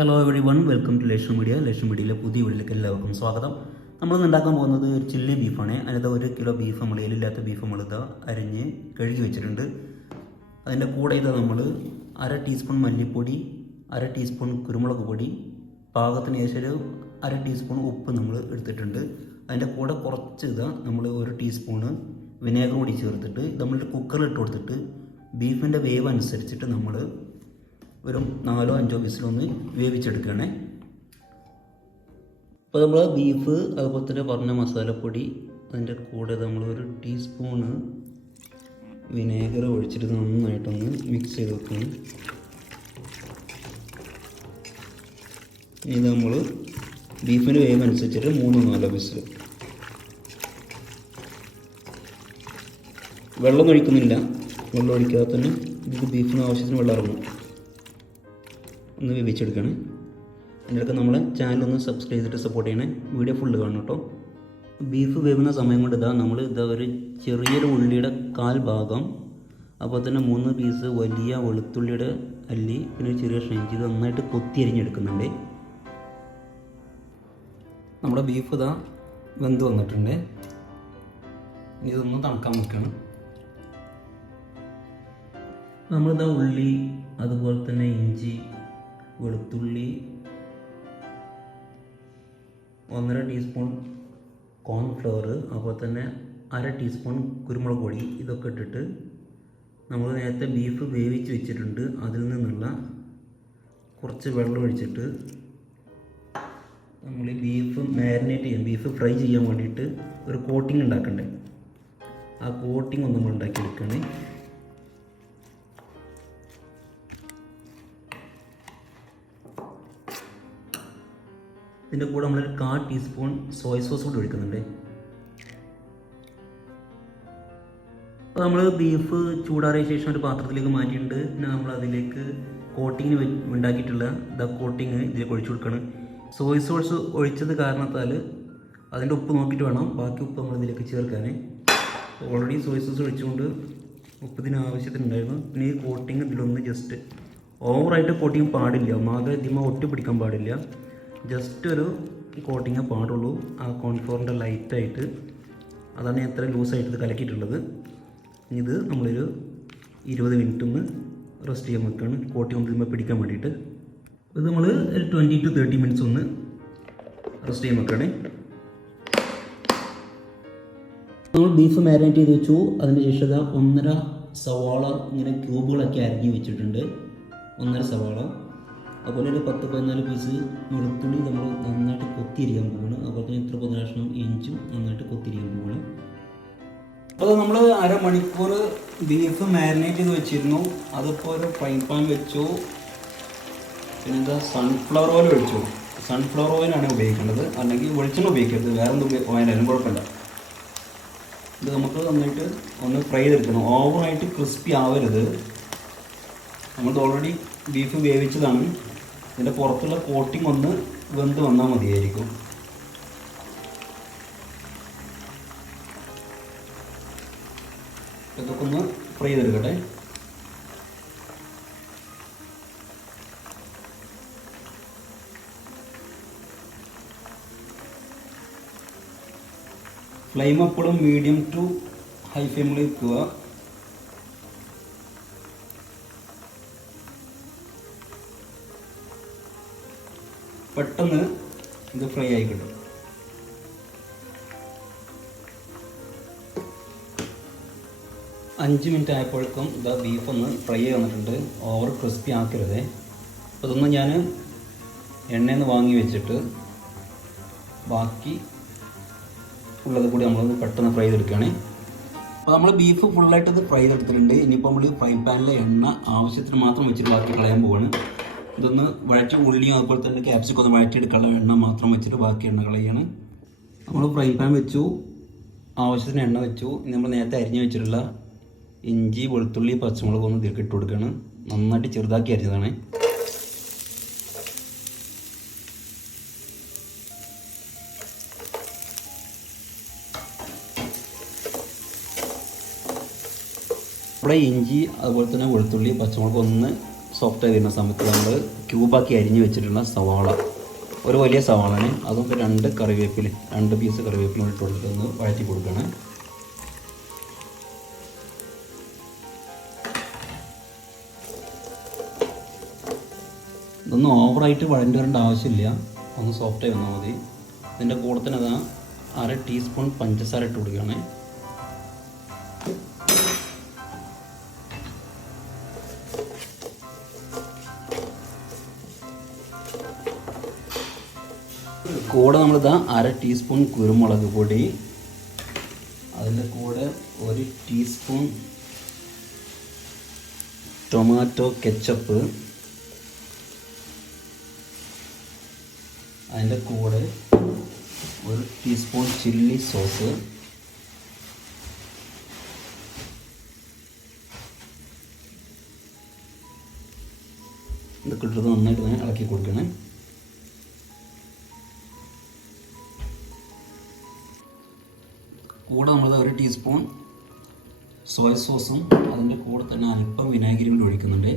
Hello every, welcome to Leshan media. Leshan മീഡിയയിലെ പുതിയ വീട്ടിലേക്ക് എല്ലാവർക്കും സ്വാഗതം. നമ്മളിന്ന് ഉണ്ടാക്കാൻ പോകുന്നത് ഒരു ചില്ലി ബീഫാണ്. അതിനകത്ത് 1 കിലോ ബീഫ് നമ്മൾ എല്ലില്ലാത്ത ബീഫ് നമ്മളിതാ അരിഞ്ഞ് കഴുകി വെച്ചിട്ടുണ്ട്. അതിൻ്റെ കൂടെ ഇതാ നമ്മൾ 1/2 ടീസ്പൂൺ മല്ലിപ്പൊടി, 1/2 ടീസ്പൂൺ കുരുമുളക് പൊടി, പാകത്തിന് ശേഷം ഒരു 1/2 ടീസ്പൂൺ ഉപ്പ് നമ്മൾ എടുത്തിട്ടുണ്ട്. അതിൻ്റെ കൂടെ കുറച്ച് ഇതാ നമ്മൾ 1 ടീസ്പൂണ് വിനേഗർ കൂടി ചേർത്തിട്ട് നമ്മളൊരു കുക്കറിൽ ഇട്ട് കൊടുത്തിട്ട് ബീഫിൻ്റെ വേവ് അനുസരിച്ചിട്ട് നമ്മൾ ഒരു 4-5 വിസിലൊന്ന് വേവിച്ചെടുക്കുകയാണേ. അപ്പോൾ നമ്മൾ ബീഫ് അതുപോലെ തന്നെ പറഞ്ഞ മസാലപ്പൊടി അതിൻ്റെ കൂടെ നമ്മൾ 1 ടീസ്പൂണ് വിനേഗർ ഒഴിച്ചിട്ട് നന്നായിട്ടൊന്ന് മിക്സ് ചെയ്ത് വെക്കണം. ഇത് നമ്മൾ ബീഫിൻ്റെ വേവ് അനുസരിച്ചിട്ട് 3-4 വിസിൽ. വെള്ളം ഒഴിക്കുന്നില്ല, വെള്ളം ഒഴിക്കാതെ തന്നെ ഇത് ബീഫിന് ആവശ്യത്തിന് വെള്ളം ഇറങ്ങും. ഒന്ന് വേവിച്ചെടുക്കണം. അതിൻ്റെ ഇടയ്ക്ക് നമ്മളെ ചാനലൊന്ന് സബ്സ്ക്രൈബ് ചെയ്തിട്ട് സപ്പോർട്ട് ചെയ്യണേ. വീഡിയോ ഫുള്ള് കാണണം കേട്ടോ. ബീഫ് വേവുന്ന സമയം കൊണ്ട് നമ്മൾ ഒരു ചെറിയൊരു ഉള്ളിയുടെ 1/4 ഭാഗം, അപ്പോൾ തന്നെ 3 പീസ് വലിയ വെളുത്തുള്ളിയുടെ അല്ലി, പിന്നെ ഒരു ചെറിയ ഇഞ്ചി ഇത് നന്നായിട്ട് കൊത്തി അരിഞ്ഞെടുക്കുന്നുണ്ട്. നമ്മുടെ ബീഫ് വെന്ത് വന്നിട്ടുണ്ട്. ഇതൊന്ന് തണുക്കാൻ വെക്കണം. ഉള്ളി അതുപോലെ തന്നെ ഇഞ്ചി, വെളുത്തുള്ളി, 1.5 ടീസ്പൂൺ കോൺഫ്ലവർ, അതുപോലെ തന്നെ 1/2 ടീസ്പൂൺ കുരുമുളക് പൊടി, ഇതൊക്കെ ഇട്ടിട്ട് നമ്മൾ നേരത്തെ ബീഫ് വേവിച്ച് വെച്ചിട്ടുണ്ട്. അതിൽ നിന്നുള്ള കുറച്ച് വെള്ളം ഒഴിച്ചിട്ട് നമ്മൾ ഈ ബീഫ് മാരിനേറ്റ് ചെയ്യാൻ, ബീഫ് ഫ്രൈ ചെയ്യാൻ വേണ്ടിയിട്ട് ഒരു കോട്ടിങ് ഉണ്ടാക്കണ്ടേ. ആ കോട്ടിങ് ഒന്ന് നമ്മൾ ഉണ്ടാക്കിയെടുക്കുകയാണ്. ഇതിൻ്റെ കൂടെ നമ്മളൊരു 1/4 ടീസ്പൂൺ സോയ സോസ് കൂടി ഒഴിക്കുന്നുണ്ട്. അപ്പോൾ നമ്മൾ ബീഫ് ചൂടാറിയ ശേഷം ഒരു പാത്രത്തിലേക്ക് മാറ്റിയിട്ടുണ്ട്. പിന്നെ നമ്മൾ അതിലേക്ക് കോട്ടിങ്ങിന് ഉണ്ടാക്കിയിട്ടുള്ള കോട്ടിങ് ഇതിലേക്ക് ഒഴിച്ചു കൊടുക്കണം. സോയ സോസ് ഒഴിച്ചത് കാരണത്താൽ അതിൻ്റെ ഉപ്പ് നോക്കിയിട്ട് വേണം ബാക്കി ഉപ്പ് നമ്മൾ ഇതിലേക്ക് ചേർക്കാൻ. ഓൾറെഡി സോയ സോസ് ഒഴിച്ചുകൊണ്ട് ഉപ്പത്തിന് ആവശ്യത്തിനുണ്ടായിരുന്നു. പിന്നെ ഈ കോട്ടിങ് ഇതിലൊന്ന് ജസ്റ്റ് ഓവറായിട്ട് കോട്ടിങ് പാടില്ല, മാകെ ഇതിമ ഒട്ടി പിടിക്കാൻ പാടില്ല. ജസ്റ്റ് ഒരു കോട്ടിങ്ങേ പാടുള്ളൂ. ആ കോൺഫ്ലോറിൻ്റെ ലൈറ്റായിട്ട്, അതാണ് എത്ര ലൂസായിട്ട് ഇത് കലക്കിയിട്ടുള്ളത്. ഇത് നമ്മളൊരു 20 മിനിറ്റ് ഒന്ന് റെസ്റ്റ് ചെയ്യാൻ വെക്കുകയാണ്, കോട്ടിങ് ഒന്ന് ഇതിന്മേൽ പിടിക്കാൻ വേണ്ടിയിട്ട്. ഇത് നമ്മൾ ഒരു 20 to 30 മിനിറ്റ്സ് ഒന്ന് റെസ്റ്റ് ചെയ്യാൻ വെക്കുകയാണ്. നമ്മൾ ബീഫ് മാരിനേറ്റ് ചെയ്ത് വെച്ചു. അതിന് ശേഷം 1.5 സവാള ഇങ്ങനെ ക്യൂബുകളൊക്കെ അരിഞ്ഞ് വെച്ചിട്ടുണ്ട്. 1.5 സവാള, അതുപോലെ ഒരു 10-14 പീസ് വെളുത്തുള്ളി നമ്മൾ നന്നായിട്ട് കൊത്തിരിക്കാൻ പോവുകയാണ്. അതുപോലെ തന്നെ ഇത്ര 10 കഷ്ണം ഇഞ്ചും നന്നായിട്ട് കൊത്തിരിക്കാൻ പോവുകയാണ്. അപ്പോൾ നമ്മൾ 1/2 മണിക്കൂർ ബീഫ് മാരിനേറ്റ് ചെയ്ത് വെച്ചിരുന്നു. അതിപ്പോൾ ഒരു ഫ്രൈ പാൻ വെച്ചു. പിന്നെ സൺഫ്ലവർ ഓയിൽ ഒഴിച്ചു. സൺഫ്ലവർ ഓയിലാണ് ഉപയോഗിക്കേണ്ടത്, അല്ലെങ്കിൽ വെളിച്ചെണ്ണ ഉപയോഗിക്കരുത്, വേറെ എന്ത് ഓയിലായാലും കുഴപ്പമില്ല. ഇത് നമുക്ക് നന്നായിട്ട് ഒന്ന് ഫ്രൈ ചെയ്തെടുക്കണം. ഓവറായിട്ട് ക്രിസ്പി ആവരുത്. നമ്മൾ ഓൾറെഡി ബീഫ് വേവിച്ചതാണ്. ഇതിൻ്റെ പുറത്തുള്ള കോട്ടിങ് ഒന്ന് വെന്ത് വന്നാൽ മതിയായിരിക്കും. ഇതൊക്കെ ഒന്ന് ഫ്രൈ ചെയ്തെടുക്കട്ടെ. ഫ്ലെയിം എപ്പോഴും മീഡിയം ടു ഹൈ ഫ്ലെയിമിൽ വെക്കുക. പെട്ടെന്ന് ഇത് ഫ്രൈ ആയി കിട്ടും. അഞ്ച് മിനിറ്റ് ആയപ്പോഴേക്കും ബീഫ് ഒന്ന് ഫ്രൈ ആയി വന്നിട്ടുണ്ട്. ഓവർ ക്രിസ്പി ആക്കരുതേ. അപ്പോൾ ഇതൊന്ന് ഞാൻ എണ്ണയിൽ നിന്ന് വാങ്ങി വെച്ചിട്ട് ബാക്കി ഉള്ളത് കൂടി നമ്മളൊന്ന് പെട്ടെന്ന് ഫ്രൈ ചെയ്തെടുക്കുകയാണ്. അപ്പോൾ നമ്മൾ ബീഫ് ഫുള്ളായിട്ട് ഇത് ഫ്രൈ ചെയ്തെടുത്തിട്ടുണ്ട്. ഇനിയിപ്പോൾ നമ്മൾ ഫ്രൈ പാനിലെ എണ്ണ ആവശ്യത്തിന് മാത്രം വെച്ചിട്ട് ബാക്കി കളയാൻ പോവാണ്. ഇതൊന്ന് വഴറ്റി ഉള്ളിയും അതുപോലെ തന്നെ ക്യാപ്സിക്കം ഒന്ന് വഴറ്റിയെടുക്കാനുള്ള എണ്ണ മാത്രം വെച്ചിട്ട് ബാക്കി എണ്ണ കളയാണ്. നമ്മൾ ഫ്രൈ പാൻ വെച്ചു, ആവശ്യത്തിന് എണ്ണ വെച്ചു. ഇനി നമ്മൾ നേരത്തെ അരിഞ്ഞ് വെച്ചിട്ടുള്ള ഇഞ്ചി, വെളുത്തുള്ളി, പച്ചമുളക് ഒന്ന് ഇതിലേക്ക് ഇട്ട് കൊടുക്കുകയാണ്. നന്നായിട്ട് ചെറുതാക്കി അരിഞ്ഞതാണ്. ഇവിടെ ഇഞ്ചി അതുപോലെ തന്നെ വെളുത്തുള്ളി, പച്ചമുളക് ഒന്ന് സോഫ്റ്റായി വരുന്ന സമയത്ത് നമ്മൾ ക്യൂബാക്കി അരിഞ്ഞ് വെച്ചിട്ടുള്ള സവാള, ഒരു വലിയ സവാളയാണ്, അതും 2 പീസ് കറിവേപ്പില ഇട്ട് കൊടുത്തിട്ട് ഒന്ന് വഴറ്റി കൊടുക്കണം. ഇതൊന്നും ഓവറായിട്ട് വഴണ്ടി വരേണ്ട ആവശ്യമില്ല, ഒന്ന് സോഫ്റ്റായി വന്നാൽ മതി. ഇതിൻ്റെ കൂടെ തന്നെ അതാ 1/2 ടീസ്പൂൺ പഞ്ചസാര ഇട്ട് കൊടുക്കുകയാണ്. കൂടെ നമ്മളിതാ 1/2 ടീസ്പൂൺ കുരുമുളക് പൊടി, അതിൻ്റെ കൂടെ 1 ടീസ്പൂൺ ടൊമാറ്റോ കെച്ചപ്പ്, അതിൻ്റെ കൂടെ 1 ടീസ്പൂൺ ചില്ലി സോസ്, ഇതൊക്കെ ഇട്ടിട്ട് നന്നായിട്ട് തന്നെ ഇളക്കി കൊടുക്കണേ. കൂടെ നമ്മൾ 1 ടീസ്പൂൺ സോയ സോസും അതിൻ്റെ കൂടെ തന്നെ അല്പം വിനാഗിരി കൂടി ഒഴിക്കുന്നുണ്ട്.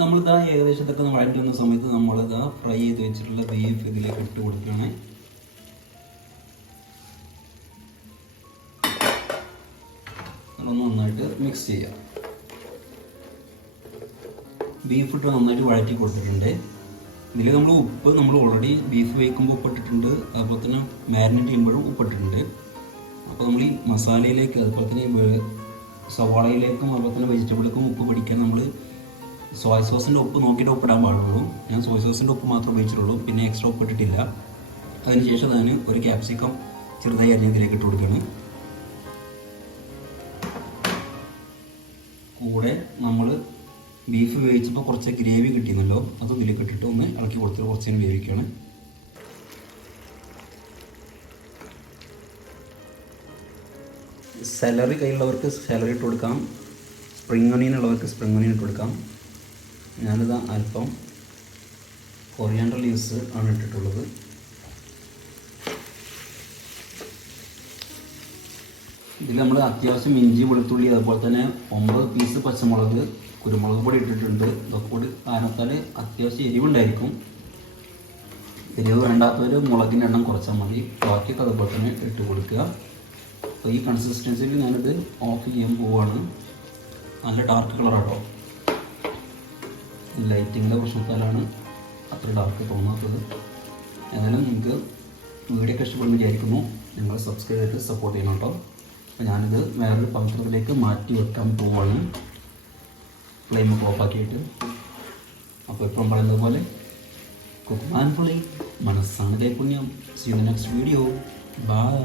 നമ്മളിതാ ഏകദേശത്തൊക്കെ വഴറ്റി വന്ന സമയത്ത് നമ്മളിതാ ഫ്രൈ ചെയ്ത് വെച്ചിട്ടുള്ള ബീഫ് ഇതിലേക്ക് ഇട്ട് കൊടുക്കുകയാണ്. അതൊന്ന് നന്നായിട്ട് മിക്സ് ചെയ്യാം. ബീഫ് ഇട്ട് നന്നായിട്ട് വഴറ്റി കൊടുത്തിട്ടുണ്ട്. ഇതിൽ നമ്മൾ ഓൾറെഡി ബീഫ് വേവിക്കുമ്പോൾ ഉപ്പിട്ടിട്ടുണ്ട്, അതുപോലെ തന്നെ മാരിനേറ്റ് ചെയ്യുമ്പോഴും ഉപ്പിട്ടിട്ടുണ്ട്. അപ്പോൾ നമ്മൾ ഈ മസാലയിലേക്ക് അതുപോലെ തന്നെ സവാളയിലേക്കും അതുപോലെ തന്നെ വെജിറ്റബിളിലേക്കും ഉപ്പ് പിടിക്കാൻ നമ്മൾ സോയ സോസിൻ്റെ ഉപ്പ് നോക്കിയിട്ട് ഉപ്പിടാൻ പാടുള്ളൂ. ഞാൻ സോയ സോസിൻ്റെ ഉപ്പ് മാത്രമേ ഉപയോഗിച്ചിട്ടുള്ളൂ, പിന്നെ എക്സ്ട്രാ ഉപ്പ് ഇട്ടിട്ടില്ല. അതിനുശേഷം ഞാൻ ഒരു ക്യാപ്സിക്കം ചെറുതായി അരിഞ്ഞതിലേക്ക് ഇട്ട് കൊടുക്കുകയാണ്. കൂടെ നമ്മൾ ബീഫ് വേവിച്ചപ്പോൾ കുറച്ച് ഗ്രേവി കിട്ടിയിരുന്നല്ലോ, അതും ഇതിലേക്ക് ഇട്ടിട്ട് ഒന്ന് ഇളക്കി കൊടുത്തിട്ട് കുറച്ച് നേരം വേവിക്കുകയാണ്. സാലറി കയ്യിലുള്ളവർക്ക് സാലറി ഇട്ട് കൊടുക്കാം, സ്പ്രിംഗ് ഒണിയൻ ഉള്ളവർക്ക് സ്പ്രിംഗ് ഒണിയൻ ഇട്ട് കൊടുക്കാം. ഞാനിത് അല്പം കൊറിയാണ്ടർ ലീവ്സ് ആണ് ഇട്ടിട്ടുള്ളത്. ഇതിൽ നമ്മൾ അത്യാവശ്യം ഇഞ്ചി വെളുത്തുള്ളി അതുപോലെ തന്നെ 9 പീസ് പച്ചമുളക്, കുരുമുളക് പൊടി ഇട്ടിട്ടുണ്ട്. ഇതൊക്കെ കൂടി കാരണത്താൽ അത്യാവശ്യം എരിവുണ്ടായിരിക്കും. എരിവ് വേണ്ടാത്തവർ മുളകിൻ്റെ എണ്ണം കുറച്ചാൽ മതി, ബാക്കിയൊക്കെ അതുപോലെ തന്നെ ഇട്ട് കൊടുക്കുക. അപ്പോൾ ഈ കൺസിസ്റ്റൻസിയിൽ ഞാനിത് ഓഫ് ചെയ്യാൻ പോവുകയാണ്. നല്ല ഡാർക്ക് കളറാട്ടോ, ലൈറ്റിങ്ങിൻ്റെ പ്രശ്നത്താലാണ് അത്ര ഡാർക്ക് തോന്നാത്തത്. എന്നാലും നിങ്ങൾക്ക് വീഡിയോ ഇഷ്ടപ്പെടുന്ന വിചാരിക്കുന്നു. നിങ്ങൾ സബ്സ്ക്രൈബ് ചെയ്തിട്ട് സപ്പോർട്ട് ചെയ്യണം കേട്ടോ. അപ്പോൾ ഞാനിത് വേറൊരു പാത്രത്തിലേക്ക് മാറ്റി വെക്കാൻ പോവാണ്, ഫ്ലെയിം ഓഫാക്കിയിട്ട്. അപ്പോൾ ഇപ്പം പറയുന്നത് പോലെ കുക്ക് മാൻഫുള്ളി, മനസ്സാണ് കൈപുണ്യം. See you in the next video. By.